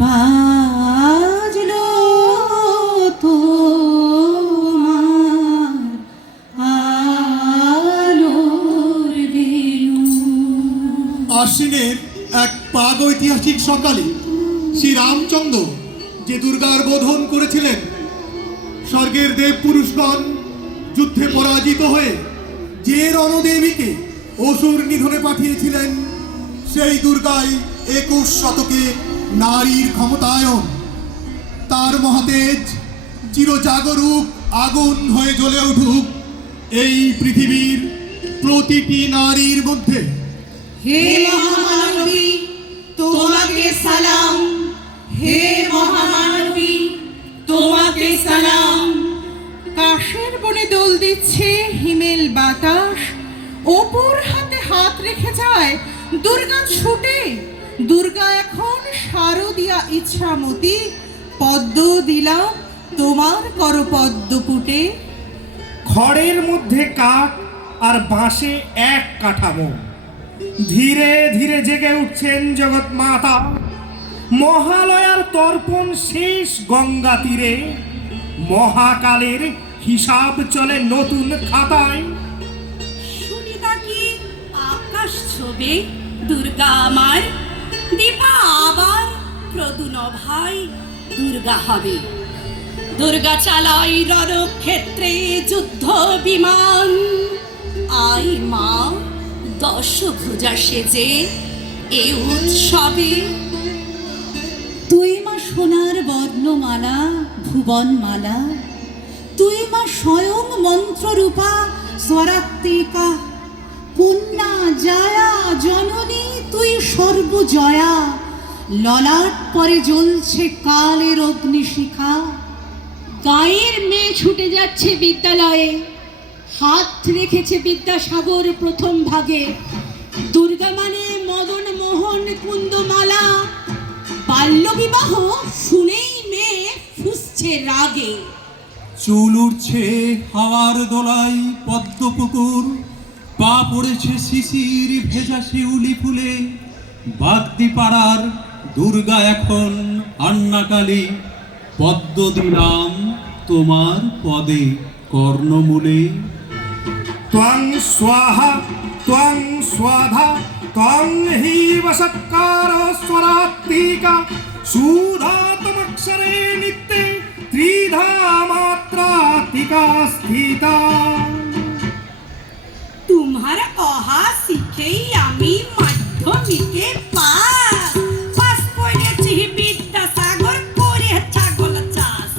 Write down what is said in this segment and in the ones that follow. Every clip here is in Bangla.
বাজলো তোমার আলোর বেলুন। আশ্বিনের এক প্রাগৈতিহাসিক সকালে শ্রী রামচন্দ্র যে দুর্গার বোধন করেছিলেন, স্বর্গের দেব পুরুষগণ যুদ্ধে পরাজিত হয়ে যে রণদেবীকে অসুর নিধনে পাঠিয়েছিলেন, সেই দুর্গাই 21 শতকে নারীর ক্ষমতায়ন। তার মহাতেজ চিরজাগরুক আগুন হয়ে জ্বলে উঠুক এই পৃথিবীর প্রতিটি নারীর মধ্যে। হে মহামানবী, তোমাকে সালাম। হে মহামানবী, তোমাকে সালাম। কাশের বনে দোল দিচ্ছে হিমেল বাতাস, অপর হাতে হাত রেখে যায় দুর্গা ছুটে। দুর্গা এখন শারদিয়া ইচ্ছামতি, পদ্ম দিলাম তোমার কর পদ্মপুটে। খড়ের মধ্যে কাঠ আর বাঁশে এক কাঠামো, ধীরে ধীরে জেগে উঠছেন জগৎ মাতা। মহালয়ার তর্পণ শেষ গঙ্গা তীরে, মহাকালের হিসাব চলে নতুন খাতায়। সুনিতা কি আকাশ ছবে দুর্গা আমার, দীপা আবার প্রদুন ভাই দুর্গা হবে। দুর্গা চালাই রণক্ষেত্রে যুদ্ধ বিমান, আই মা দশভুজা সেজে এ উৎসবে। তুই মা সোনার বর্ণমালা ভুবনমালা, তুই মা স্বয়ং মন্ত্ররূপা স্বরাত্মিকা। কন্যা জায়া জননী তুই সর্বজয়া, ললাট পরে জ্বলছে কালের অগ্নিশিখা। গায়ের মেয়ে ছুটে যাচ্ছে বিদ্যালয়ে, হাত রেখেছে বিদ্যাসাগর প্রথম ভাগে। দুর্গা মানে মদন মোহন কুন্দমালা, বাল্যবিবাহ শুনেই মেয়ে ফুসছে রাগে। চুল উঠছে হাওয়ার দোলায় পদ্মপুকুর, পা পড়েছে শিশির ভেজা শিউলি ফুলে। বাগদি পাড়ার দুর্গা এখন আন্নাকালী, পদ্ম দিলাম তোমার পদে কর্ণমূলে। ত্বং স্বাহা ত্বং স্বাধা ত্বং হিবসৎকার স্বরাত্মিকা, সুধাতমক্ষরে নিত্যে ত্রিধা মাত্রাত্মিকা স্থিতা। তোমার অহা শিখেই আমি মাধ্যমিকে পাস। পাস করেছি বিদ্যাসাগর করে ছাগল চাষ।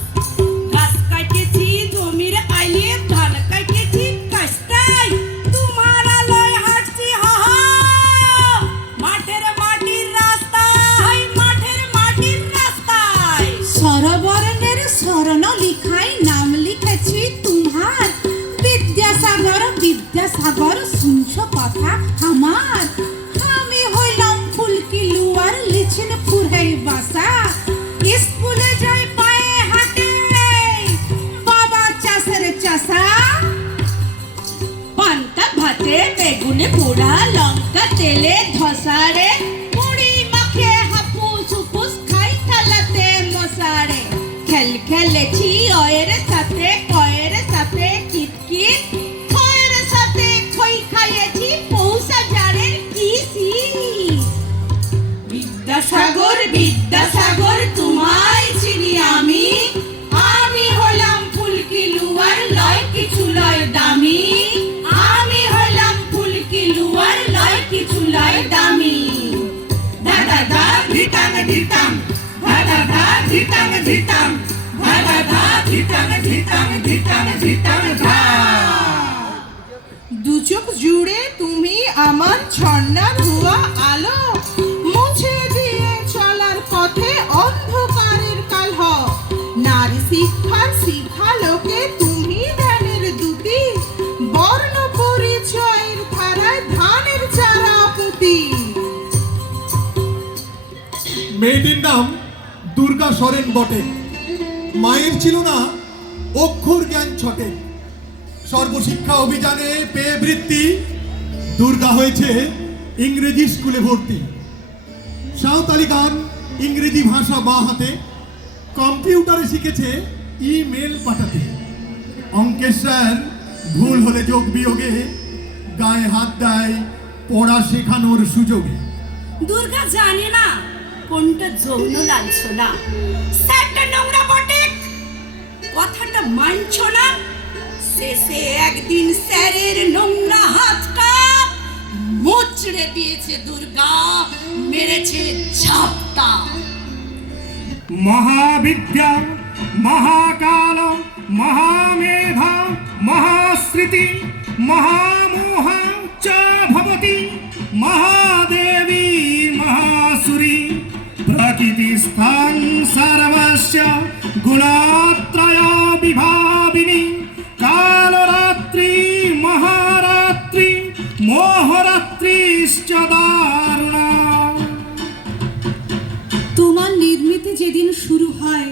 গাছ কাটেছি জমির আইলে, ধান কাটেছি কাস্টাই। তোমার আলোয় হাঁটছি হাহা মাঠের মাটির রাস্তায়, মাঠের মাটির রাস্তায়। স্বরবর্ণের স্মরণ লিখায় নাম লিখেছি তোমার, বিদ্যাসাগর বিদ্যাসাগর শুনছো কথা আমার। আমি হইলাম ফুলকি লুয়ার লিছেন ফুরাই বাসা, স্কুলে যাই পায়ে হাঁটে বাবা চাষের চাষা। পান্তা ভাতে বেগুনে পোড়া লঙ্কা তেলে ধসারে, মুড়ি মাখে হাপুস হুপুস খাই থালাতে মশারে। খেল খেলেছি অয়ের সাথে কয়ের সাথে কিতকিত, খয়ের সাথে খই খাইয়েছি পৌষা জারের কিসি। বিদ্যাসাগর বিদ্যাসাগর তোমায় চিনি আমি, আমি হলাম ফুলকি লুয়ার লয় কিছু লয় দামি। আমি হলাম ফুলকি লুয়ার লয় কিছু লয় দামি। দাদা দা ধিতাং ধিতাং, দাদা দা ধিতাং ধিতাং, দাদা দা ধিতাং ধিতাং ধিতাং ধিতাং ধা। দু চোখ জুড়ে তুমি আমার ঝর্ণা ধোয়া আলো, মুছে দিয়ে চলার পথে অন্ধকারের কালহ। নারী শিক্ষার শিক্ষালোকে তুমি ধ্যানের দূতি, বর্ণ পরিচয়ের ধারায় ধানের চারা পুঁতি। মেয়েটির নাম দুর্গা সরেন বটে, মায়ের ছিল না অক্ষর জ্ঞান ছটে। সর্বশিক্ষা অভিযানে পেয়ে বৃত্তি, দুর্গা হয়েছে ইংরেজি স্কুলে ভর্তি, সাঁওতালি গান ইংরেজি ভাষা বা হাতে, কম্পিউটারে শিখেছে ইমেল পাঠাতে। অঙ্কের স্যার ভুল হলে যোগ বিয়োগে গায়ে হাত দেয় পড়া শেখানোর সুযোগে। দুর্গা জানে না কোনটা যৌন লাঞ্ছনা। স্যারটা নোংরা বটে, কথাটা মানছ না। শেষে একদিন স্যারের নোংরা হাতটা মুচড়ে দিয়েছে দুর্গা, মেরেছে ঝাপটা। মহাবিদ্যা মহাকাল মহামেধা মহাস্মৃতি মহামোহা চ ভবতি মহাদেবী মহাসুরি প্রকৃতিস্থান সর্বস্য গুণাত্রয় বিভাবিনী কালরাত্রি মহারাত্রি মোহরাত্রিশ্চ দারুণা। তোমার নির্মিতি যেদিন শুরু হয়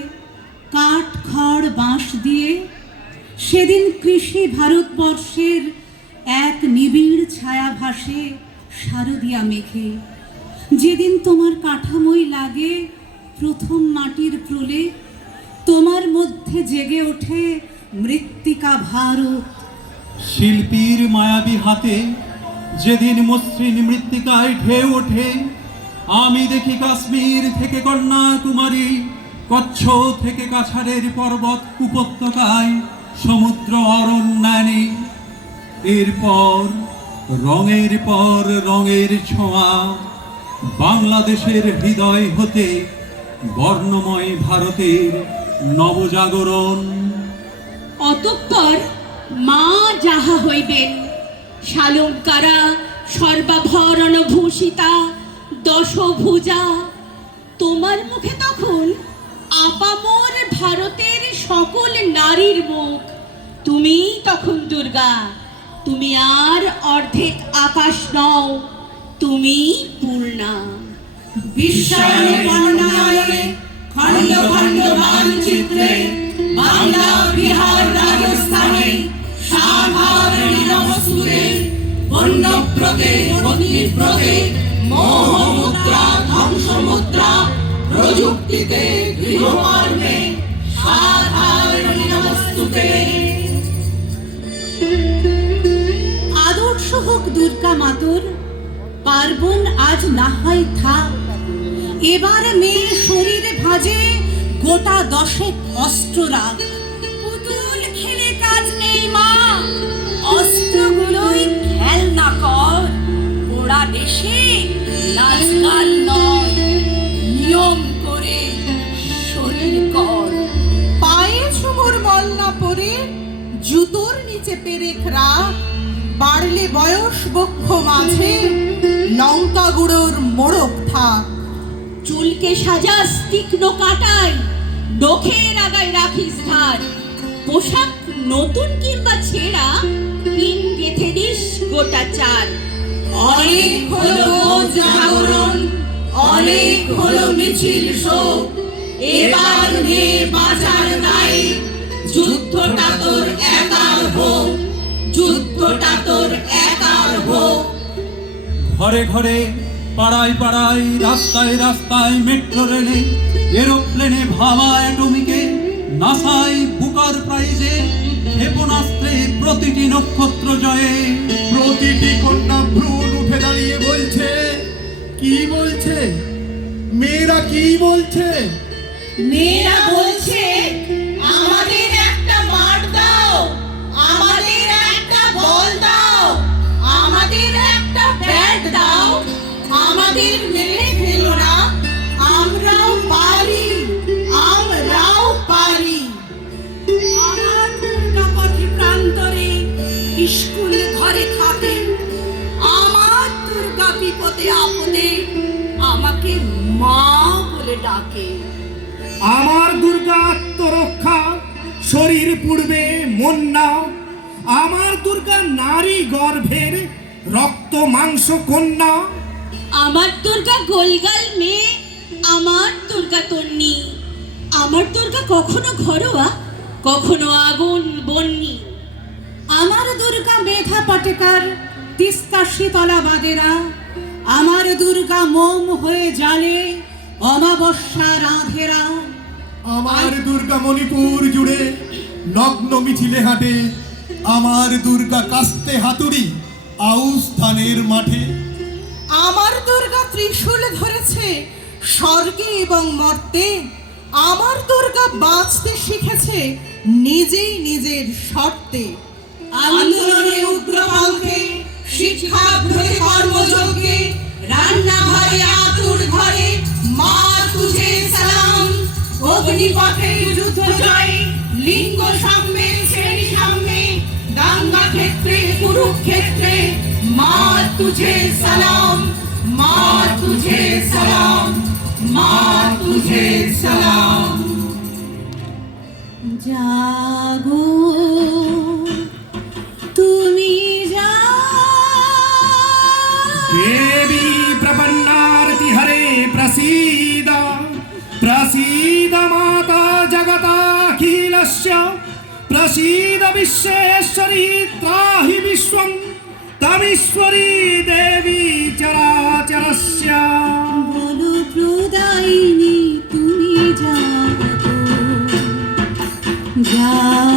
কাঠ খড় বাঁশ দিয়ে, সেদিন কৃষি ভারতবর্ষের এক নিবিড় ছায়া ভাসে শারদীয়া মেঘে। যেদিন তোমার কাঠামোই লাগে প্রথম মাটির প্রলেপ, তোমার মধ্যে জেগে ওঠে মৃত্তিকা ভারত। শিল্পীর মায়াবী হাতে যেদিন মসৃণ মৃত্তিকায় ঢেউ ওঠে, আমি দেখি কাশ্মীর থেকে কন্যাকুমারী, কচ্ছ থেকে কাছাড়ের পর্বত উপত্যকায় সমুদ্র অরণ্যানে। এরপর পর রঙের ছোঁয়া বাংলাদেশের হৃদয় হতে বর্ণময় ভারতের নবজাগরণ। অতঃপর মা যাহা হইবেন শালঙ্কারা সর্বাভরণ ভূষিতা দশভুজা। তোমার মুখে তখন আপামর ভারতের সকল নারীর মুখ। তুমি তখন দুর্গা, তুমি আর অর্ধেক আকাশ নও, তুমি পূর্ণা। বিশ্বায়নে বর্ণায়নে খণ্ড খণ্ড মানচিত্রে বাংলা বিহার রাজস্থানে সাধারণী নমস্তুতে বন্যপ্রদে অগ্নিপ্রদে মোহমুদ্রা ধ্বংসমুদ্রা প্রযুক্তিতে গৃহকর্মে সাধারণী নমস্তুতে। আদর্শ হোক দুর্গা মাতুর, পার্বণ আজ না হয় থাক। এবার মেয়ে শরীরে ভাজে গোটা 10 অস্ত্র রাখ। পুতুল খেলে কাজ নেই মা, অস্ত্রগুলোই খেলনা কর। ওরা দেশে নাচ গান নয়, নিয়ম করে শরীর কর। পায়ে ঝুমুর মল্লা পরে জুতোর নিচে পেরেক রাখ। বাড়লে বয়স বক্ষ মাঝে লঙ্কা গুঁড়োর মোড়ক থাক। চুলকে সাজাস তীক্ষ্ণ কাটায়, নখের আগায় রাখিস ধার। পোশাক নতুন কিংবা ছেঁড়া, পিন গেথে দিস গোটা 4। অনেক হলো জাগরণ, অনেক হলো মিছিল শোক। এবার নে বাজার গায়ে, যুদ্ধটা তোর একার হোক, যুদ্ধটা তোর একার হোক। ঘরে ঘরে পাড়ায় পাড়ায় রাস্তায় রাস্তায় মেট্রো রেলে এরোপ্লেনে ভাবা অ্যাটমিকে নাসায় বুকার প্রাইজে ক্ষেপণাস্ত্রে প্রতিটি নক্ষত্র জয়ে। প্রতিটি কন্যা ভ্রূণ উঠে দাঁড়িয়ে বলছে, কি বলছে মেয়েরা, কি বলছে? মেয়েরা বলছে আমাদের একটা মাঠ দাও, আমাদের একটা বল দাও, আমাদের একটা ব্যাট দাও, আমাদের মেরে ফেলো না, আমরাও পারি, আমরাও পারি। আমার দুর্গাপথে প্রান্তরে স্কুল ঘরে থাকে, আমার দুর্গা বিপদে আপদে আমাকে মা বলে ডাকে। আমার দুর্গা আত্মরক্ষা, শরীর পূর্বে মন নাও। আমার দুর্গা নারী গর্ভের রক্ত মাংস কন্যা। আমার দুর্গা গোলগাল মেয়ে, আমার দুর্গা তন্নি। আমার দুর্গা কখনো ঘরোয়া, কখনো আগুন বন্যি। আমার দুর্গা মেধা পাটেকার, তিস্তা শীতলা বাদেরা, আমার দুর্গা মোম হয়ে জ্বালে অমাবস্যা রাধেরা। আমার দুর্গা মণিপুর জুড়ে নগ্ন মিছিলে হাঁটে, আমার দুর্গা কাস্তে হাতুড়ি আউশ ধানের মাঠে। আমার দুর্গা ত্রিশূল ধরেছে স্বর্গে এবং মর্তে, আমার দুর্গা বাঁচতে শিখেছে নিজেই নিজের শর্তে। আন্দোলনে উগ্রপন্থে, শিক্ষাগ্রহে কর্মযজ্ঞে, রান্নাঘরে আতুর ঘরে মা তুঝে সালাম। অগ্নিপথে যুদ্ধ জয়ে, লিঙ্গ সাম্যে শ্রেণী সাম্যে, দাঙ্গা ক্ষেত্রে কুরুক্ষেত্রে মা তুঝে সালাম, মা তুঝে সালাম, মা তুঝে সালাম। জাগো তুমি देवी प्रपन्नारति हरे प्रसीद प्रसीद माता जगताखिलस्य प्रसीद विश्वेश्वरी त्राहि विश्वं तमीश्वरी देवी चराचरस्य। বলো প্রদায়িনী তুমি জাগো, জাগো